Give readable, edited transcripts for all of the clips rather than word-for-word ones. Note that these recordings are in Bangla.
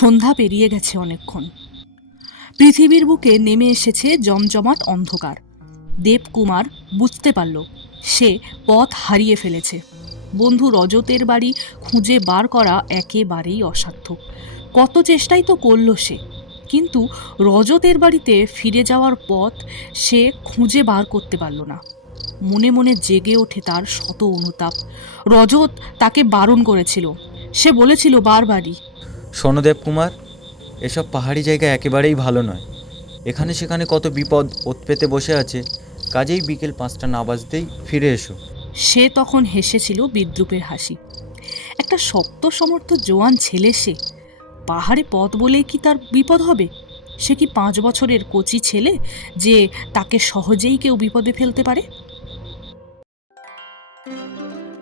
সন্ধ্যা পেরিয়ে গেছে অনেকক্ষণ। পৃথিবীর বুকে নেমে এসেছে জমজমাট অন্ধকার। দেবকুমার বুঝতে পারল সে পথ হারিয়ে ফেলেছে। বন্ধু রজতের বাড়ি খুঁজে বার করা একেবারেই অসাধ্য। কত চেষ্টাই তো করল সে, কিন্তু রজতের বাড়িতে ফিরে যাওয়ার পথ সে খুঁজে বার করতে পারল না। মনে মনে জেগে ওঠে তার শত অনুতাপ। রজত তাকে বারণ করেছিল, সে বলেছিল বারবারই, শোনো দেবকুমার, এসব পাহাড়ি জায়গা একেবারেই ভালো নয়। এখানে সেখানে কত বিপদ ওত পেতে বসে আছে। কাজেই বিকেল 5টা না বাজতেই ফিরে এসো। সে তখন হেসেছিল বিদ্রূপের হাসি। একটা শক্ত সমর্থ জোয়ান ছেলে সে, পাহাড়ে পথ বলেই কি তার বিপদ হবে? সে কি 5 বছরের কচি ছেলে যে তাকে সহজেই কেউ বিপদে ফেলতে পারে?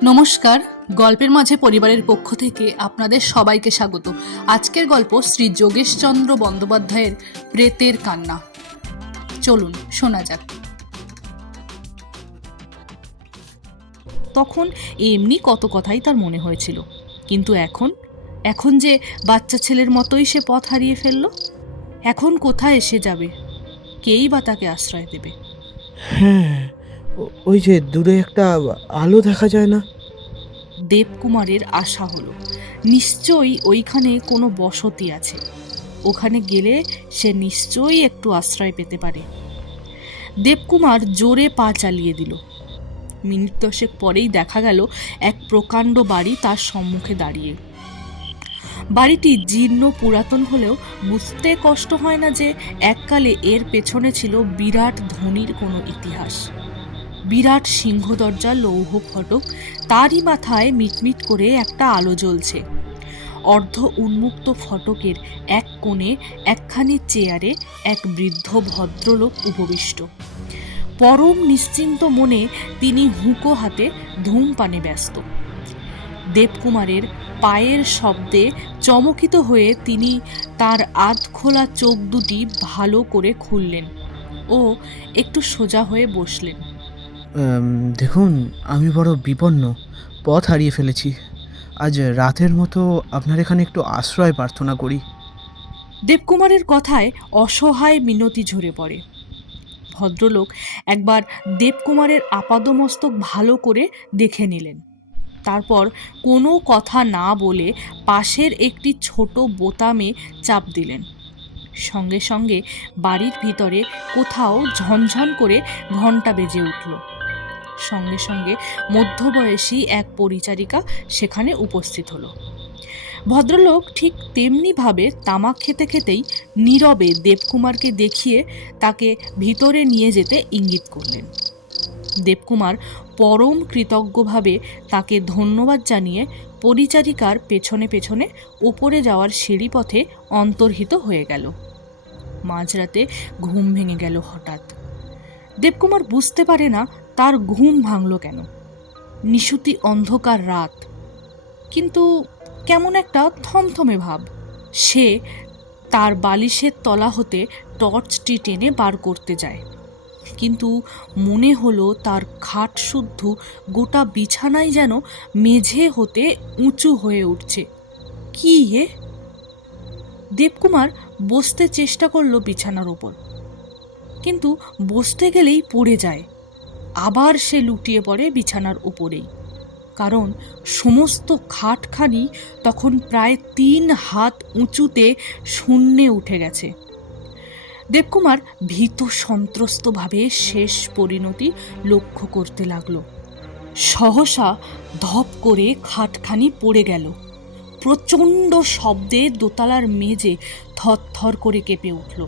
নমস্কার, গল্পের মাঝে পরিবারের পক্ষ থেকে আপনাদের সবাইকে স্বাগত। আজকের গল্প শ্রী যোগেশচন্দ্র বন্দ্যোপাধ্যায়ের প্রেতের কান্না। চলুন শোনা যাক। তখন এমনি কত কথাই তার মনে হয়েছিল, কিন্তু এখন যে বাচ্চা ছেলের মতোই সে পথ হারিয়ে ফেলল। এখন কোথায় এসে যাবে? কেই বা তাকে আশ্রয় দেবে? হ্যাঁ, ওই যে দূরে একটা আলো দেখা যায় না? দেবকুমারের আশা হলো নিশ্চয়ই ওইখানে কোনো বসতি আছে। ওখানে গেলে সে নিশ্চয়ই একটু আশ্রয় পেতে পারে। দেবকুমার জোরে পা চালিয়ে দিল। মিনিট 10 পরেই দেখা গেল এক প্রকাণ্ড বাড়ি তার সম্মুখে দাঁড়িয়ে। বাড়িটি জীর্ণ পুরাতন হলেও বুঝতে কষ্ট হয় না যে এককালে এর পেছনে ছিল বিরাট ধনীর কোনো ইতিহাস। বিরাট সিংহ দরজা, লৌহ ফটক, তারই মাথায় মিটমিট করে একটা আলো জ্বলছে। অর্ধ উন্মুক্ত ফটকের এক কোণে একখানি চেয়ারে এক বৃদ্ধ ভদ্রলোক উপবিষ্ট। পরম নিশ্চিন্ত মনে তিনি হুঁকো হাতে ধূমপানে ব্যস্ত। দেবকুমারের পায়ের শব্দে চমকিত হয়ে তিনি তার আধ খোলা চোখ দুটি ভালো করে খুললেন ও একটু সোজা হয়ে বসলেন। দেখুন, আমি বড় বিপন্ন, পথ হারিয়ে ফেলেছি। আজ রাতের মতো আপনার এখানে একটু আশ্রয় প্রার্থনা করি। দেবকুমারের কথায় অসহায় মিনতি ঝরে পড়ে। ভদ্রলোক একবার দেবকুমারের আপাদমস্তক ভালো করে দেখে নিলেন। তারপর কোনো কথা না বলে পাশের একটি ছোট বোতামে চাপ দিলেন। সঙ্গে সঙ্গে বাড়ির ভিতরে কোথাও ঝনঝন করে ঘণ্টা বেজে উঠল। সঙ্গে সঙ্গে মধ্যবয়সী এক পরিচারিকা সেখানে উপস্থিত হলো। ভদ্রলোক ঠিক তেমনিভাবে তামাক খেতে খেতেই নীরবে দেবকুমারকে দেখিয়ে তাকে ভিতরে নিয়ে যেতে ইঙ্গিত করলেন। দেবকুমার পরম কৃতজ্ঞভাবে তাকে ধন্যবাদ জানিয়ে পরিচারিকার পেছনে পেছনে উপরে যাওয়ার সিঁড়িপথে অন্তর্হিত হয়ে গেল। মাঝরাতে ঘুম ভেঙে গেল হঠাৎ। দেবকুমার বুঝতে পারে না তার ঘুম ভাঙল কেন। নিশুতি অন্ধকার রাত, কিন্তু কেমন একটা থমথমে ভাব। সে তার বালিশের তলা হতে টর্চটি টেনে বার করতে যায়, কিন্তু মনে হলো তার খাট শুদ্ধ গোটা বিছানায় যেন মেঝে হতে উঁচু হয়ে উঠছে। কি হে? দেবকুমার বসতে চেষ্টা করলো বিছানার ওপর, কিন্তু বসতে গেলেই পড়ে যায়। আবার সে লুটিয়ে পড়ে বিছানার উপরেই, কারণ সমস্ত খাটখানি তখন প্রায় 3 হাত উঁচুতে শূন্যে উঠে গেছে। দেবকুমার ভীত সন্ত্রস্তভাবে শেষ পরিণতি লক্ষ্য করতে লাগল। সহসা ধপ করে খাটখানি পড়ে গেল। প্রচণ্ড শব্দে দোতলার মেঝে থরথর করে কেঁপে উঠল।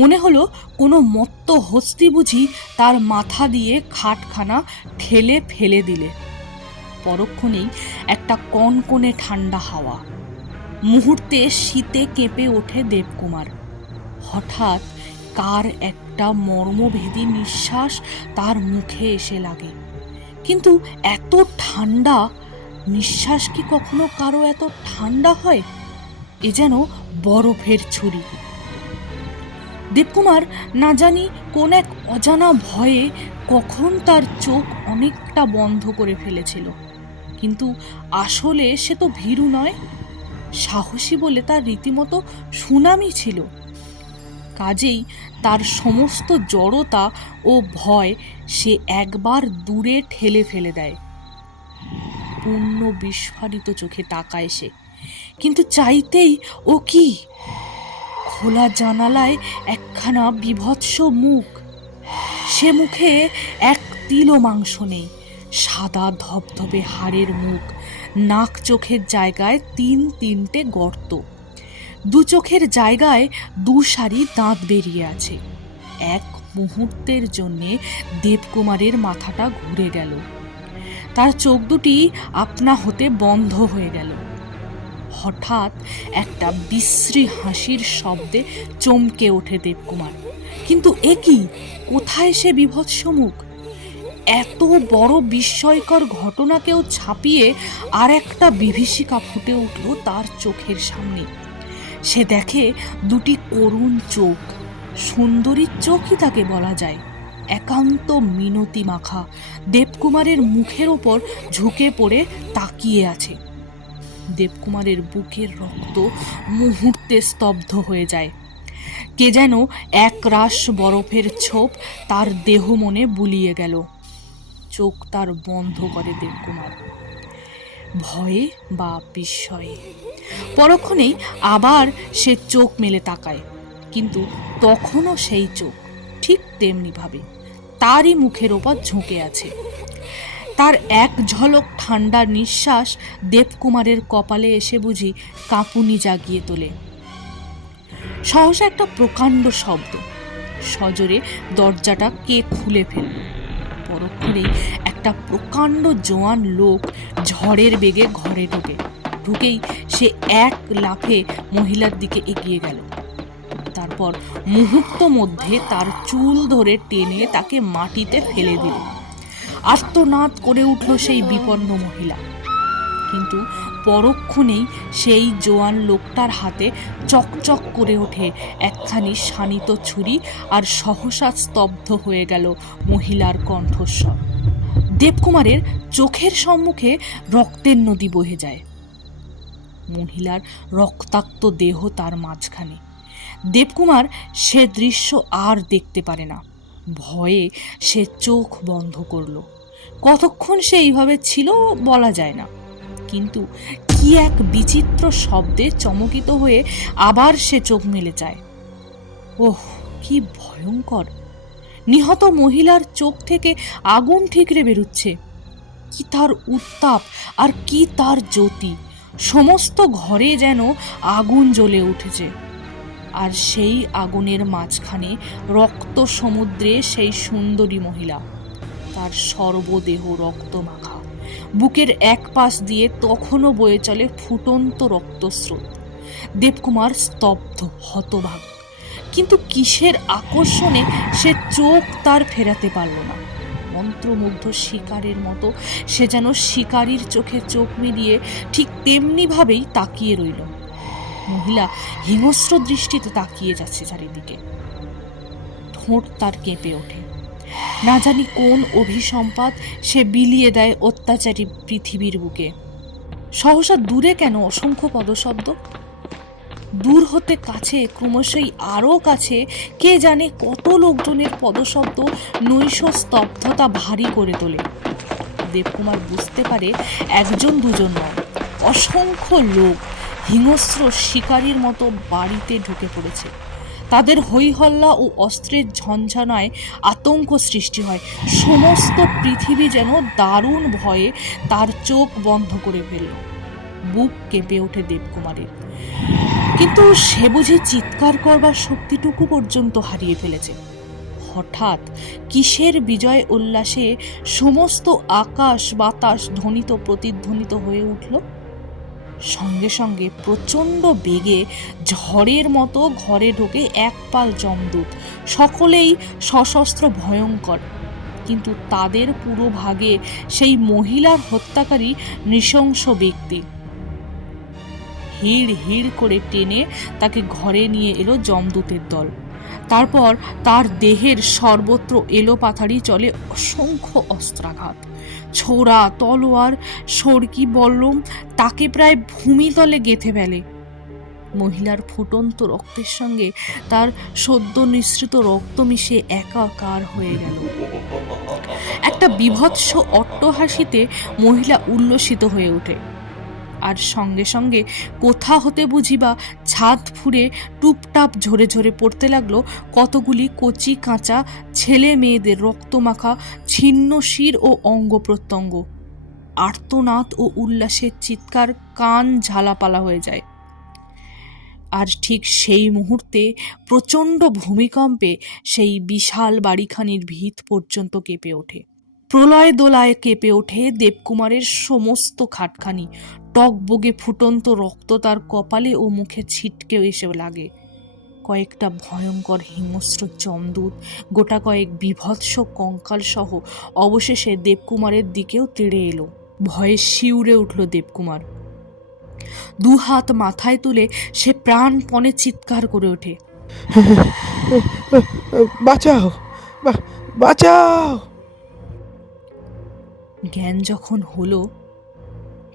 মনে হলো কোনো মত্ত হস্তি বুঝি তার মাথা দিয়ে খাটখানা ঠেলে ফেলে দিলে। পরক্ষণেই একটা কনকনে ঠান্ডা হাওয়া। মুহূর্তে শীতে কেঁপে ওঠে দেবকুমার। হঠাৎ কার একটা মর্মভেদী নিঃশ্বাস তার মুখে এসে লাগে, কিন্তু এত ঠান্ডা নিঃশ্বাস কি কখনো কারো এত ঠান্ডা হয়? এ যেন বরফের ছুরি। দেবকুমার না জানি কোন এক অজানা ভয়ে কখন তার চোখ অনেকটা বন্ধ করে ফেলেছিল, কিন্তু আসলে সে তো ভীরু নয়। সাহসী বলে তার রীতিমতো সুনামই ছিল। কাজেই তার সমস্ত জড়তা ও ভয় সে একবার দূরে ঠেলে ফেলে দেয়। পূর্ণ বিস্ফারিত চোখে তাকায় সে, কিন্তু চাইতেই ও কি, খোলা জানালায় একখানা বিভৎস মুখ। সে মুখে এক তিলও মাংস নেই, সাদা ধবধবে হাড়ের মুখ, নাক চোখের জায়গায় তিনটে গর্ত, দু চোখের জায়গায় 2 সারি দাঁত বেরিয়ে আছে। এক মুহূর্তের জন্যে দেবকুমারের মাথাটা ঘুরে গেল, তার চোখ দুটি আপনা হতে বন্ধ হয়ে গেল। হঠাৎ একটা বিশ্রী হাসির শব্দে চমকে ওঠে দেবকুমার। কিন্তু এ কি, কোথায় সে বিভৎস মুখ? এত বড় বিস্ময়কর ঘটনাকেও ছাপিয়ে আর একটা বিভীষিকা ফুটে উঠল তার চোখের সামনে। সে দেখে দুটি করুণ চোখ, সুন্দরীর চোখই তাকে বলা যায়, একান্ত মিনতি মাখা, দেবকুমারের মুখের ওপর ঝুঁকে পড়ে তাকিয়ে আছে। দেবকুমারের বুকের রক্ত মুহূর্তে স্তব্ধ হয়ে যায়। কে যেন এক রাশ বরফের ছোপ তার দেহ মনে বুলিয়ে গেল। চোখ তার বন্ধ করে দেবকুমার, ভয়ে বা বিস্ময়ে। পরক্ষণেই আবার সে চোখ মেলে তাকায়, কিন্তু তখনও সেই চোখ ঠিক তেমনি ভাবে তারই মুখের ওপর ঝুঁকে আছে। তার এক ঝলক ঠান্ডা নিঃশ্বাস দেবকুমারের কপালে এসে বুঝি কাঁপুনি জাগিয়ে তোলে। সহসা একটা প্রকাণ্ড শব্দ, সজোরে দরজাটা কে খুলে ফেলল। পরক্ষণেই একটা প্রকাণ্ড জোয়ান লোক ঝড়ের বেগে ঘরে ঢুকেই সে এক লাফে মহিলার দিকে এগিয়ে গেল। তারপর মুহূর্ত মধ্যে তার চুল ধরে টেনে তাকে মাটিতে ফেলে দিল। আর্তনাদ করে উঠল সেই বিপন্ন মহিলা, কিন্তু পরক্ষণেই সেই জোয়ান লোকটার হাতে চকচক করে ওঠে একখানি শানিত ছুরি, আর সহসা স্তব্ধ হয়ে গেল মহিলার কণ্ঠস্বর। দেবকুমারের চোখের সম্মুখে রক্তের নদী বহে যায়। মহিলার রক্তাক্ত দেহ তার মাঝখানে। দেবকুমার সে দৃশ্য আর দেখতে পারে না। ভয়ে সে চোখ বন্ধ করল। কতক্ষণ সে এইভাবে ছিল বলা যায় না, কিন্তু কি এক বিচিত্র শব্দে চমকিত হয়ে আবার সে চোখ মেলে চায়। ওহ, কি ভয়ঙ্কর! নিহত মহিলার চোখ থেকে আগুন ঠিকরে বেরুচ্ছে। কি তার উত্তাপ আর কি তার জ্যোতি! সমস্ত ঘরে যেন আগুন জ্বলে উঠেছে, আর সেই আগুনের মাঝখানে রক্ত সমুদ্রে সেই সুন্দরী মহিলা, তার সর্বদেহ রক্ত মাখা, বুকের এক পাশ দিয়ে তখনও বয়ে চলে ফুটন্ত রক্তস্রোত। দেবকুমার স্তব্ধ, হতবাক, কিন্তু কিসের আকর্ষণে সে চোখ তার ফেরাতে পারল না। মন্ত্রমুগ্ধ শিকারের মতো সে যেন শিকারীর চোখে চোখ মিলিয়ে ঠিক তেমনি ভাবেই তাকিয়ে রইল। মহিলা হিংস্র দৃষ্টিতে তাকিয়ে যাচ্ছে চারিদিকে। ঠোঁট তার কেঁপে ওঠে। না জানি কোন অভিসম্পাত সে বিলিয়ে দেয় অত্যাচারী পৃথিবীর বুকে। সহসা দূরে কেন অসংখ্য পদশব্দ, দূর হতে কাছে, ক্রমশই আরও কাছে, কে জানে কত লোকজনের পদশব্দ নৈশ স্তব্ধতা ভারী করে তোলে। দেবকুমার বুঝতে পারে একজন দুজন নয়, অসংখ্য লোক হিংস্র শিকারীর মতো বাড়িতে ঢুকে পড়েছে। তাদের হইহল্লা ও অস্ত্রের ঝঞ্ঝনায় আতঙ্ক সৃষ্টি হয়। সমস্ত পৃথিবী যেন দারুণ ভয়ে তার চোখ বন্ধ করে ফেলল। বুক কেঁপে ওঠে দেবকুমারের, কিন্তু সে বুঝি চিৎকার করবার শক্তিটুকু পর্যন্ত হারিয়ে ফেলেছে। হঠাৎ কিসের বিজয় উল্লাসে সমস্ত আকাশ বাতাস ধ্বনিত প্রতিধ্বনিত হয়ে উঠল। সঙ্গে সঙ্গে প্রচণ্ড বেগে ঝড়ের মতো ঘরে ঢোকে একপাল যমদূত, সকলেই সশস্ত্র, ভয়ঙ্কর, কিন্তু তাদের পুরো ভাগে সেই মহিলার হত্যাকারী নৃশংস ব্যক্তি। হিড় হিড় করে টেনে তাকে ঘরে নিয়ে এলো যমদূতের দল। তারপর তার দেহের সর্বত্র এলোপাথাড়ি চলে অসংখ্য অস্ত্রাঘাত। ছোরা, তলোয়ার, সরকি, বল্লম তাকে প্রায় ভূমিতলে গেঁথে ফেলে। মহিলার ফুটন্ত রক্তের সঙ্গে তার সদ্য নিঃসৃত রক্ত মিশে একাকার হয়ে গেল। একটা বীভৎস অট্টহাসিতে মহিলা উল্লসিত হয়ে ওঠে, আর সঙ্গে সঙ্গে কোথা হতে বুঝিবা ছাদ ফুঁড়ে টুপটাপ ঝরে ঝরে পড়তে লাগলো কতগুলি কচি কাঁচা ছেলে মেয়েদের রক্তমাখা ছিন্ন শির ও অঙ্গ প্রত্যঙ্গ। আর্তনাদ ও উল্লাসের চিৎকার কান ঝালাপালা হয়ে যায়। আর ঠিক সেই মুহূর্তে প্রচণ্ড ভূমিকম্পে সেই বিশাল বাড়িখানির ভিত পর্যন্ত কেঁপে ওঠে। প্রলয় দোলায় কেঁপে ওঠে দেবকুমারের সমস্ত খাটখানি। টকবগে ফুটন্ত রক্ত তার কপালে ও মুখে ছিটকে এসে লাগে। কয়েকটা ভয়ঙ্কর হিংস্র যমদূত, গোটা কয়েক বীভৎস কঙ্কাল সহ অবশেষে দেবকুমারের দিকেও তেড়ে এলো। ভয়ে শিউরে উঠল দেবকুমার। দুহাত মাথায় তুলে সে প্রাণপণে চিৎকার করে ওঠে, বাঁচাও, বাঁচাও! জ্ঞান যখন হলো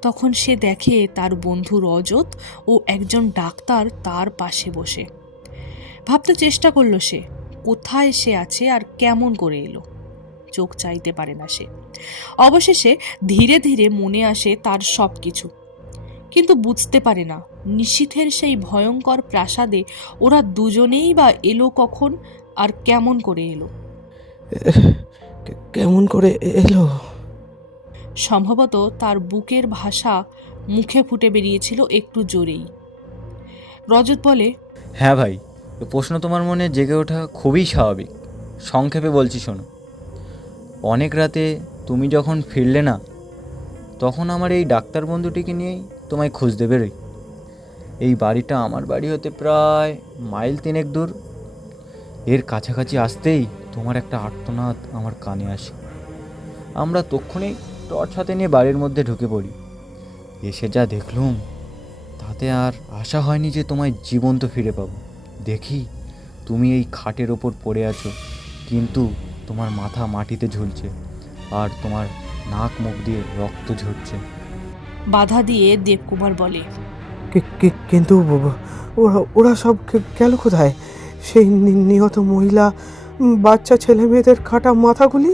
তখন সে দেখে তার বন্ধু রজত ও একজন ডাক্তার তার পাশে বসে। ভাবতে চেষ্টা করলো সে কোথায় সে আছে আর কেমন করে এলো। চোখ চাইতে পারে না সে। অবশেষে ধীরে ধীরে মনে আসে তার সব কিছু, কিন্তু বুঝতে পারে না নিশীথের সেই ভয়ঙ্কর প্রাসাদে ওরা দুজনেই বা এলো কখন আর কেমন করে এলো। কেমন করে এলো? সম্ভবত তার বুকের ভাষা মুখে ফুটে বেরিয়েছিল একটু জোরেই। রজত বলে, হ্যাঁ ভাই, এ প্রশ্ন তোমার মনে জেগে ওঠা খুবই স্বাভাবিক। সংক্ষেপে বলছি শোনো। অনেক রাতে তুমি যখন ফিরলে না, তখন আমার এই ডাক্তার বন্ধুটিকে নিয়েই তোমায় খুঁজতে বেরোই। এই বাড়িটা আমার বাড়ি হতে প্রায় মাইল 3 দূর। এর কাছাকাছি আসতেই তোমার একটা আর্তনাদ আমার কানে আসে। আমরা তক্ষুনি টর্চ হাতে নিয়ে বাড়ির মধ্যে ঢুকে পড়ি। এসে যা দেখলুম তাতে আর আশা হয়নি যে তোমায় জীবন্ত ফিরে পাবো। দেখি তুমি এই খাটের ওপর পড়ে আছো, কিন্তু তোমার মাথা মাটিতে ঝুলছে আর তোমার নাক মুখ দিয়ে রক্ত ঝরছে। বাধা দিয়ে দেবকুমার বলে, কিন্তু ওরা সব গেল কোথায়? সেই নিহত মহিলা, বাচ্চা ছেলে মেয়েদের কাটা মাথাগুলি,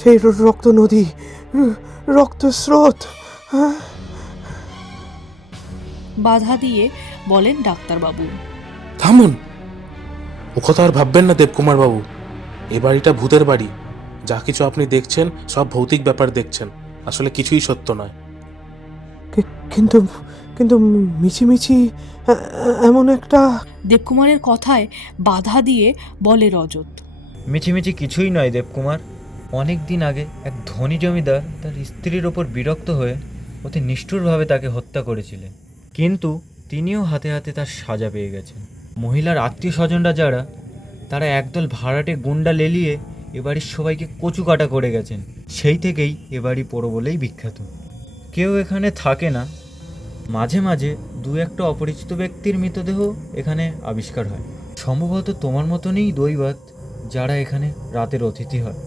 সেই রক্ত নদী, রক্ত স্রোত। বাধা দিয়ে বলেন ডাক্তারবাবু। থামুন, ও কথা আর ভাববেন না দেবকুমার বাবু। এ বাড়িটা ভূতের বাড়ি। যা কিছু আপনি দেখছেন সব ভৌতিক ব্যাপার দেখছেন, আসলে কিছুই সত্য নয়। কিন্তু কিন্তু মিছিমিছি এমন একটা... দেবকুমারের কথায় বাধা দিয়ে বলে রজত, মিছিমিছি কিছুই নয় দেবকুমার। অনেক দিন আগে এক ধনী জমিদার তার স্ত্রীর ওপর বিরক্ত হয়ে অতি নিষ্ঠুরভাবে তাকে হত্যা করেছিলেন, কিন্তু তিনিও হাতে হাতে তার সাজা পেয়ে গেছেন। মহিলার আত্মীয় স্বজনরা যারা, তারা একদল ভাড়াটে গুন্ডা লেলিয়ে এবাড়ির সবাইকে কচু কাটা করে গেছেন। সেই থেকেই এবাড়ি পোড়ো বলেই বিখ্যাত। কেউ এখানে থাকে না। মাঝে মাঝে দু একটা অপরিচিত ব্যক্তির মৃতদেহ এখানে আবিষ্কার হয়। সম্ভবত তোমার মতনই দৈবাত যারা এখানে রাতের অতিথি হয়।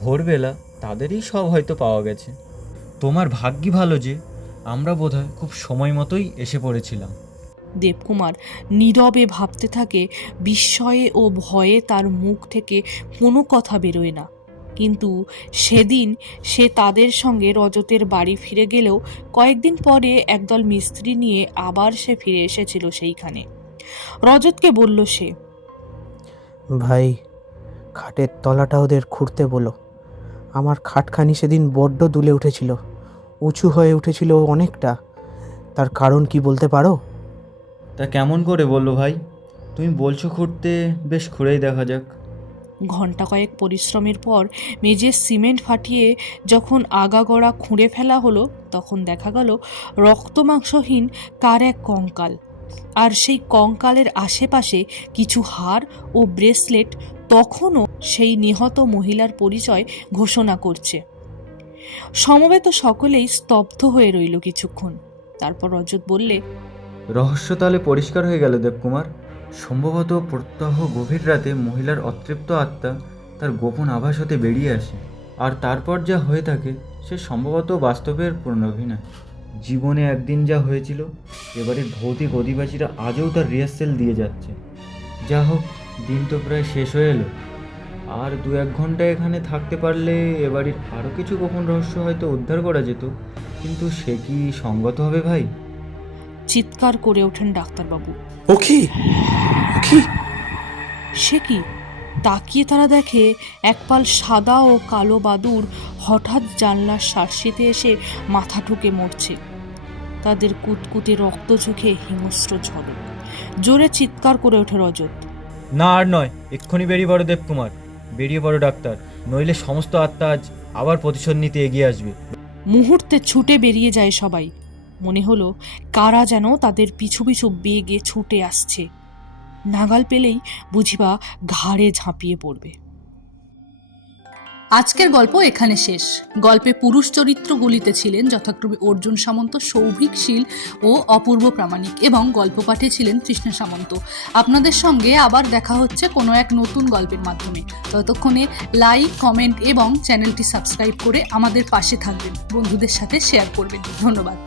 ভোরবেলা তাদেরই সব হয়তো পাওয়া গেছে। তোমার ভাগ্যি ভালো যে আমরা বোধহয় খুব সময় মতোই এসে পড়েছিলাম। দেবকুমার নীরবে ভাবতে থাকে। বিস্ময়ে ও ভয়ে তার মুখ থেকে কোনো কথা বেরোয় না। কিন্তু সেদিন সে তাদের সঙ্গে রজতের বাড়ি ফিরে গেলেও কয়েকদিন পরে একদল মিস্ত্রি নিয়ে আবার সে ফিরে এসেছিল সেইখানে। রজতকে বলল সে, ভাই, খাটের তলাটা ওদের খুঁড়তে বলো। আমার খাটখানি সেদিন বড্ড দুলে উঠেছিল, উঁচু হয়ে উঠেছিল অনেকটা। তার কারণ কি বলতে পারো? তা কেমন করে বললো ভাই? তুমি বলছো খুঁড়তে, বেশ খুঁড়েই দেখা যাক। ঘণ্টা কয়েক পরিশ্রমের পর মেঝের সিমেন্ট ফাটিয়ে যখন আগাগোড়া খুঁড়ে ফেলা হলো, তখন দেখা গেল রক্তমাংসহীন কার এক কঙ্কাল, আর সেই কঙ্কালের আশেপাশে কিছু হাড় ও ব্রেসলেট তখনও সেই নিহত মহিলার পরিচয় ঘোষণা করছে। সমবেত সকলেই স্তব্ধ হয়ে রইল কিছুক্ষণ। তারপর রজত বললে, রহস্য তাহলে পরিষ্কার হয়ে গেল দেবকুমার। সম্ভবত প্রত্যহ গভীর রাতে মহিলার অতৃপ্ত আত্মা তার গোপন আভাস হতে বেরিয়ে আসে, আর তারপর যা হয়ে থাকে সে সম্ভবত বাস্তবের পুনরাভিনয়। জীবনে একদিন যা হয়েছিল, এবারের ভৌতিক অধিবাসীরা আজও তার রিহার্সেল দিয়ে যাচ্ছে। যা হোক, দিন তো প্রায় শেষ হয়ে এলো। আর 2-1 ঘন্টা এখানে থাকতে পারলে এবাড়ির আরও কিছু গোপন রহস্য হয়তো উদ্ধার করা যেত, কিন্তু সে কি সঙ্গত হবে ভাই? চিৎকার করে ওঠেন ডাক্তারবাবু। ও কি? ও কি? সে কি? তাকিয়ে তারা দেখে একপাল সাদা ও কালো বাদুড় হঠাৎ জানলার শার্সিতে এসে মাথা ঠুকে মরছে। তাদের কুতকুতে রক্ত চোখে হিংস্র ঝলক। জোরে চিৎকার করে ওঠে রজত। না, আর নয়, এক্ষুনি বেরিয়ে পড়ো দেবকুমার, বেরিয়ে পড়ো ডাক্তার, নইলে সমস্ত আত্মা আজ আবার প্রতিশোধ নিতে এগিয়ে আসবে। মুহূর্তে ছুটে বেরিয়ে যায় সবাই। মনে হলো কারা যেন তাদের পিছু পিছু বেগে ছুটে আসছে। নাগাল পেলেই বুঝিবা ঘাড়ে ঝাঁপিয়ে পড়বে। আজকের গল্প এখানে শেষ। গল্পে পুরুষ চরিত্রগুলিতে ছিলেন যথাক্রমে অর্জুন সামন্ত, সৌভিক শীল ও অপূর্ব প্রামাণিক, এবং গল্প পাঠে ছিলেন তৃষ্ণা সামন্ত। আপনাদের সঙ্গে আবার দেখা হচ্ছে কোনো এক নতুন গল্পের মাধ্যমে। ততক্ষণে লাইক, কমেন্ট এবং চ্যানেলটি সাবস্ক্রাইব করে আমাদের পাশে থাকবেন, বন্ধুদের সাথে শেয়ার করবেন। ধন্যবাদ।